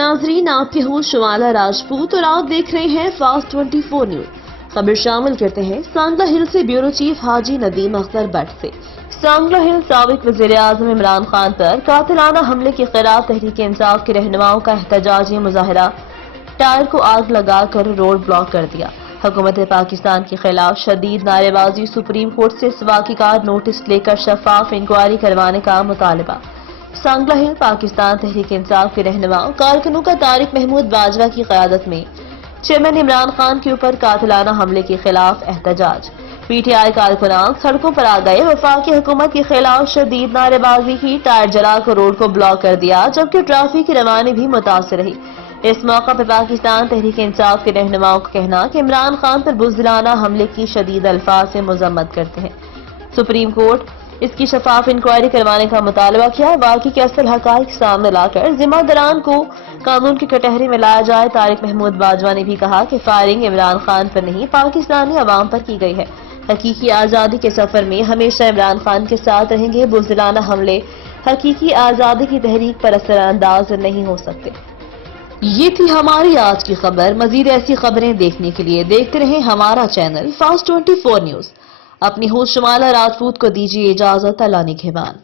नाजरीन, आपके हूँ शमाला राजपूत और आप देख रहे हैं फास्ट 24 न्यूज। खबर शामिल करते हैं सांगला हिल से ब्यूरो चीफ हाजी नदीम अख्तर भट्ट से। सांगला हिल साबिक वज़ीर आज़म इमरान खान पर कातिलाना हमले के खिलाफ तहरीक इंसाफ के रहनुमाओं का एहतजाजी मुजाहरा टायर को आग लगाकर रोड ब्लॉक कर दिया। हुकूमत पाकिस्तान के खिलाफ शदीद नारेबाजी, सुप्रीम कोर्ट से सवाकीकार नोटिस लेकर शफाफ इंक्वायरी करवाने का मुतालबा। सांगला हिल पाकिस्तान तहरीक इंसाफ के रहनुमा कारकुनों का तारिक महमूद बाजवा की क़यादत में चेयरमैन इमरान खान के ऊपर कातिलाना हमले के खिलाफ एहतजाज। पीटीआई कारकुनान सड़कों पर आ गए, वफाकी हुकूमत के खिलाफ शदीद नारेबाजी की, टायर जलाकर रोड को ब्लॉक कर दिया, जबकि ट्रैफिक की रवानी भी मुतासर रही। इस मौका पर पाकिस्तान तहरीक इंसाफ के रहनुमाओं का कहना कि इमरान खान पर बुज़दिलाना हमले की शदीद अल्फाज से मजम्मत करते हैं। सुप्रीम कोर्ट इसकी शफाफ इंक्वायरी करवाने का मुतालबा किया। वाक़ई के असल हक़ाइक़ सामने लाकर जिम्मेदारान को कानून के कटहरे में लाया जाए। तारिक महमूद बाजवा ने भी कहा कि फायरिंग इमरान खान पर नहीं, पाकिस्तानी अवाम पर की गई है। हकीकी आज़ादी के सफर में हमेशा इमरान खान के साथ रहेंगे। बुज़दिलाना हमले हकीकी आज़ादी की तहरीक पर असरअंदाज नहीं हो सकते। ये थी हमारी आज की खबर। मजीद ऐसी खबरें देखने के लिए देखते रहें हमारा चैनल फास्ट 24 न्यूज। अपनी होस्ट शमाला राजपूत को दीजिए इजाजत। अल्लाह निगहबान।